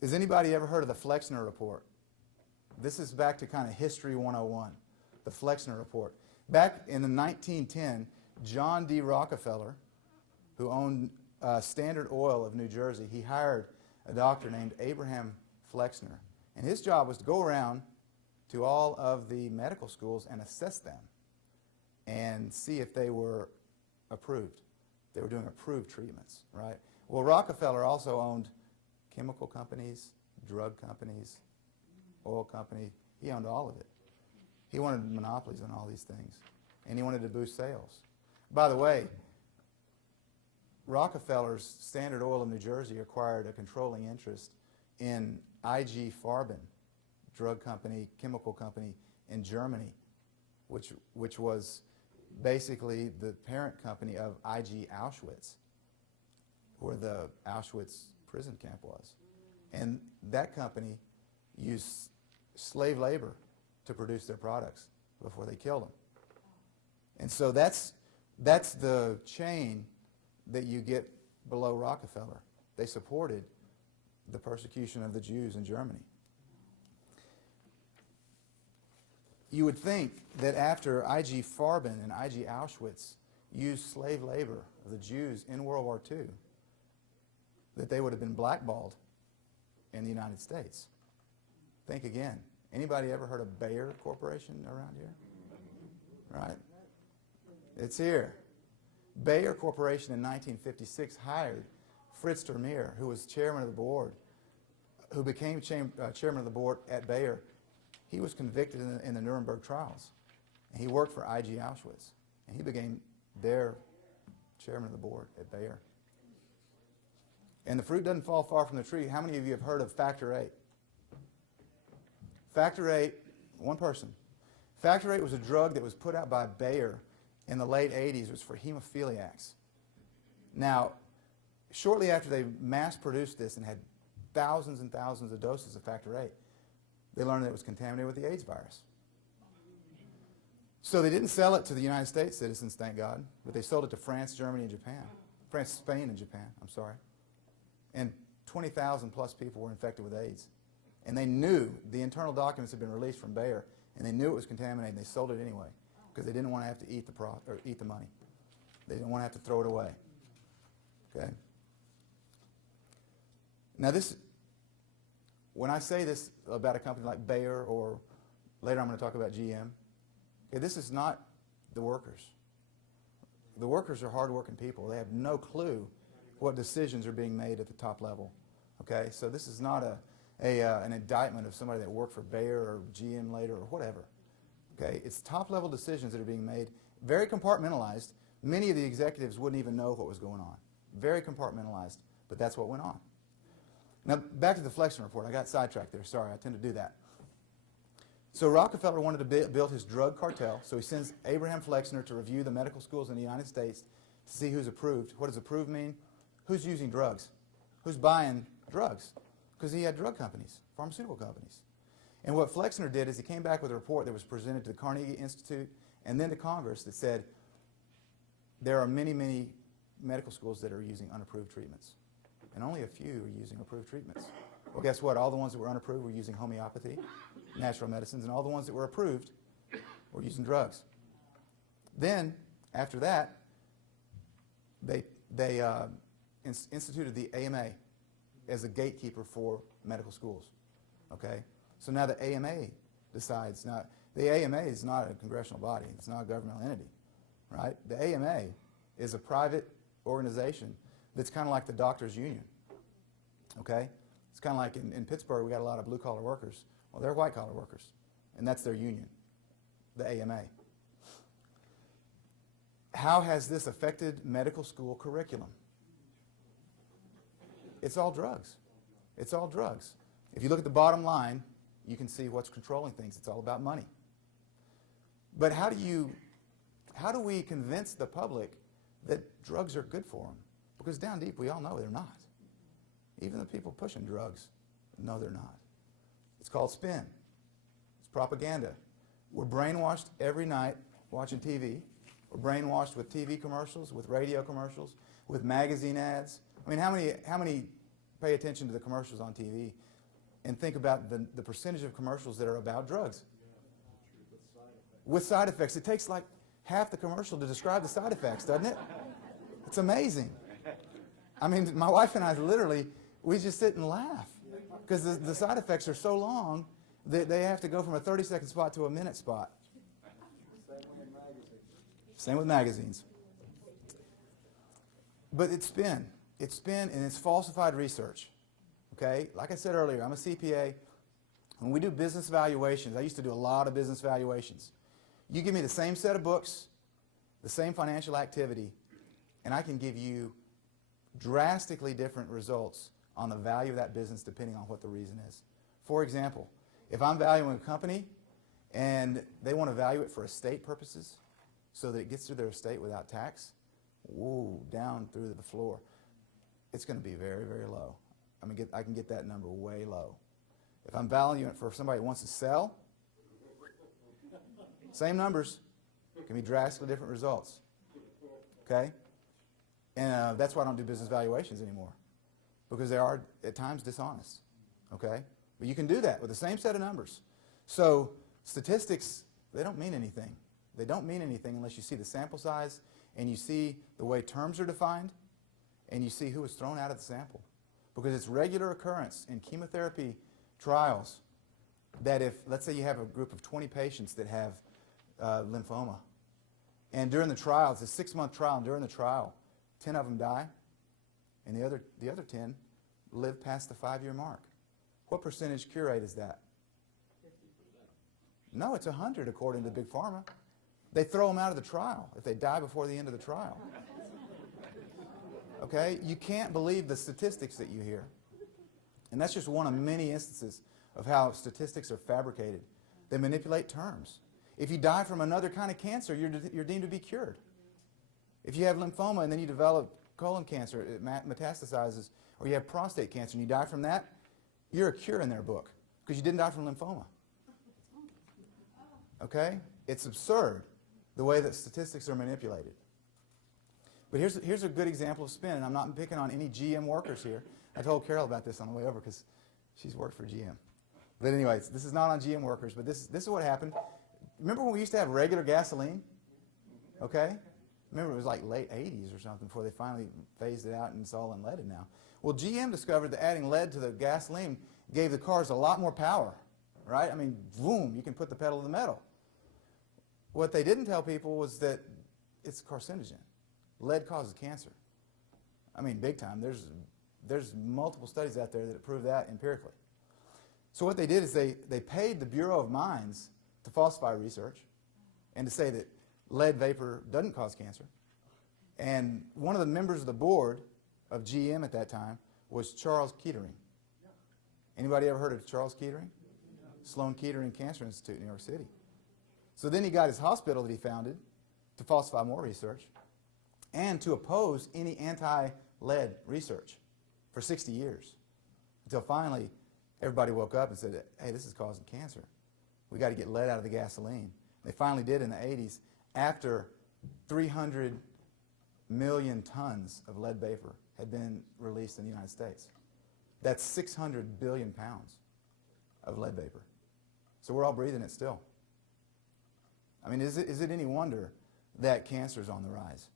Has anybody ever heard of the Flexner Report? This is back to kind of History 101, the Flexner Report. Back in the 1910, John D. Rockefeller, who owned Standard Oil of New Jersey, he hired a doctor named Abraham Flexner. And his job was to go around to all of the medical schools and assess them and see if they were approved. They were doing approved treatments, right? Well, Rockefeller also owned chemical companies, drug companies, oil company. He owned all of it. He wanted monopolies on all these things, and he wanted to boost sales. By the way, Rockefeller's Standard Oil of New Jersey acquired a controlling interest in IG Farben, drug company, chemical company in Germany, which was basically the parent company of IG Auschwitz, where the Auschwitz prison camp was. And that company used slave labor to produce their products before they killed them. And so that's the chain that you get below Rockefeller. They supported the persecution of the Jews in Germany. You would think that after IG Farben and IG Auschwitz used slave labor of the Jews in World War II, that they would have been blackballed in the United States. Think again. Anybody ever heard of Bayer Corporation around here? Right? It's here. Bayer Corporation in 1956 hired Fritz Termeer, who was chairman of the board, who became chairman of the board at Bayer. He was convicted in the Nuremberg trials, and he worked for IG Auschwitz, and he became their chairman of the board at Bayer. And the fruit doesn't fall far from the tree. How many of you have heard of Factor 8? Factor 8, one person. Factor 8 was a drug that was put out by Bayer in the late 80s. It was for hemophiliacs. Now, shortly after they mass-produced this and had thousands and thousands of doses of Factor 8, they learned that it was contaminated with the AIDS virus. So they didn't sell it to the United States citizens, thank God, but they sold it to France, Germany, and Japan. France, Spain, and Japan, I'm sorry. And 20,000 plus people were infected with AIDS. And they knew, the internal documents had been released from Bayer, and they knew it was contaminated, and they sold it anyway, because they didn't want to have to eat the money. They didn't want to have to throw it away. Okay? Now this, when I say this about a company like Bayer, or later I'm going to talk about GM, okay, this is not the workers. The workers are hard-working people. They have no clue what decisions are being made at the top level. Okay, so this is not an indictment of somebody that worked for Bayer or GM later or whatever. Okay, it's top-level decisions that are being made, very compartmentalized. Many of the executives wouldn't even know what was going on. Very compartmentalized, but that's what went on. Now, back to the Flexner Report. I got sidetracked there. Sorry, I tend to do that. So Rockefeller wanted to build his drug cartel, so he sends Abraham Flexner to review the medical schools in the United States to see who's approved. What does approved mean? Who's using drugs? Who's buying drugs? Because he had drug companies, pharmaceutical companies. And what Flexner did is he came back with a report that was presented to the Carnegie Institute and then to Congress that said there are many, many medical schools that are using unapproved treatments. And only a few are using approved treatments. Well, guess what? All the ones that were unapproved were using homeopathy, natural medicines, and all the ones that were approved were using drugs. Then, after that, they instituted the AMA as a gatekeeper for medical schools. Okay? So now the AMA decides. Now, the AMA is not a congressional body. It's not a governmental entity. Right? The AMA is a private organization that's kind of like the doctors' union. Okay? It's kind of like in Pittsburgh, we got a lot of blue-collar workers. Well, they're white-collar workers, and that's their union, the AMA. How has this affected medical school curriculum? It's all drugs. It's all drugs. If you look at the bottom line, you can see what's controlling things. It's all about money. But how do we convince the public that drugs are good for them? Because down deep, we all know they're not. Even the people pushing drugs know they're not. It's called spin. It's propaganda. We're brainwashed every night watching TV. We're brainwashed with TV commercials, with radio commercials, with magazine ads. I mean, how many pay attention to the commercials on TV and think about the percentage of commercials that are about drugs. With side effects. It takes like half the commercial to describe the side effects, doesn't it? It's amazing. I mean, my wife and I literally, we just sit and laugh because the side effects are so long that they have to go from a 30-second spot to a minute spot. Same with magazines. But it's been and it's falsified research. Okay? Like I said earlier, I'm a CPA. When we do business valuations, I used to do a lot of business valuations. You give me the same set of books, the same financial activity, and I can give you drastically different results on the value of that business depending on what the reason is. For example, if I'm valuing a company and they want to value it for estate purposes so that it gets through their estate without tax, whoa, down through the floor, it's going to be very, very low. I can get that number way low. If I'm valuing it for somebody who wants to sell, same numbers, can be drastically different results. Okay? And that's why I don't do business valuations anymore, because they are at times dishonest. Okay? But you can do that with the same set of numbers. So statistics, they don't mean anything. They don't mean anything unless you see the sample size and you see the way terms are defined and you see who was thrown out of the sample. Because it's regular occurrence in chemotherapy trials that if, let's say you have a group of 20 patients that have lymphoma, and during the trial, it's a 6-month trial, and during the trial, 10 of them die, and the other 10 live past the 5-year mark. What percentage cure rate is that? 50%. No, it's 100 according to Big Pharma. They throw them out of the trial if they die before the end of the trial. Okay? You can't believe the statistics that you hear. And that's just one of many instances of how statistics are fabricated. They manipulate terms. If you die from another kind of cancer, you're deemed to be cured. If you have lymphoma and then you develop colon cancer, it metastasizes, or you have prostate cancer and you die from that, you're a cure in their book because you didn't die from lymphoma. Okay? It's absurd the way that statistics are manipulated. But here's a good example of spin, and I'm not picking on any GM workers here. I told Carol about this on the way over because she's worked for GM. But anyways, this is not on GM workers, but this is what happened. Remember when we used to have regular gasoline? Okay? Remember it was like late 80s or something before they finally phased it out and it's all unleaded now. Well, GM discovered that adding lead to the gasoline gave the cars a lot more power, right? I mean, boom, you can put the pedal to the metal. What they didn't tell people was that it's carcinogen. Lead causes cancer. I mean, big time. There's multiple studies out there that prove that empirically. So what they did is they paid the Bureau of Mines to falsify research and to say that lead vapor doesn't cause cancer. And one of the members of the board of GM at that time was Charles Kettering. Anybody ever heard of Charles Kettering? Sloan Kettering Cancer Institute in New York City. So then he got his hospital that he founded to falsify more research and to oppose any anti-lead research for 60 years. Until finally, everybody woke up and said, hey, this is causing cancer. We got to get lead out of the gasoline. They finally did in the 80s after 300 million tons of lead vapor had been released in the United States. That's 600 billion pounds of lead vapor. So we're all breathing it still. I mean, is it any wonder that cancer is on the rise?